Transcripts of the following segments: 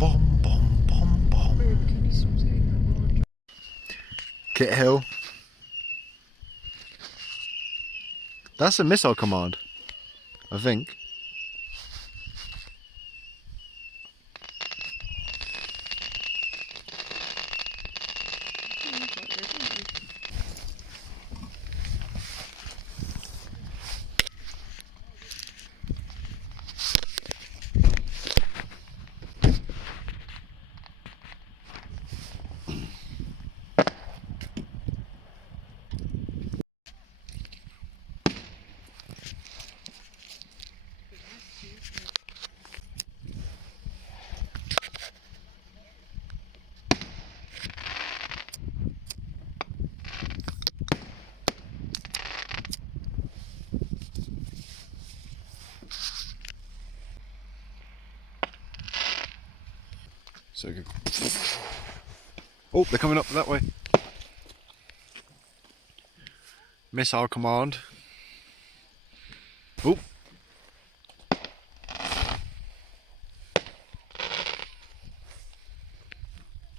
Bom, bom, bom, bom. Kit Hill. That's a missile command, I think. So good. Oh, they're coming up that way. Missile command. Oh.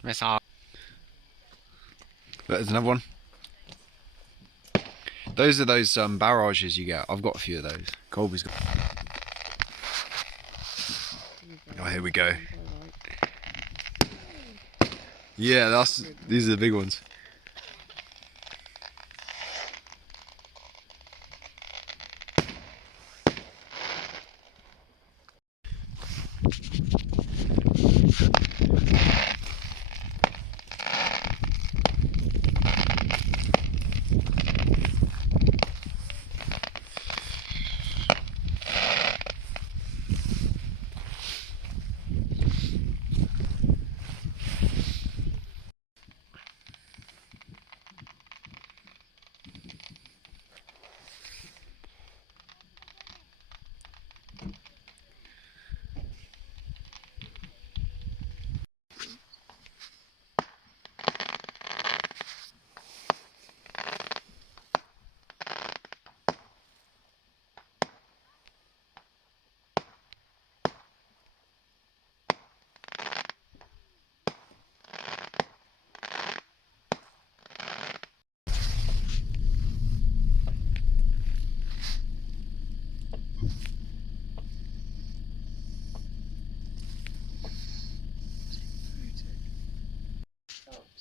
Missile. There's another one. Those are those barrages you get. I've got a few of those. Colby's got. Oh, here we go. Yeah, these are the big ones.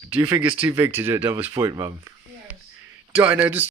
Do you think it's too big to do at Devil's Point, Mum? Yes. Dino, just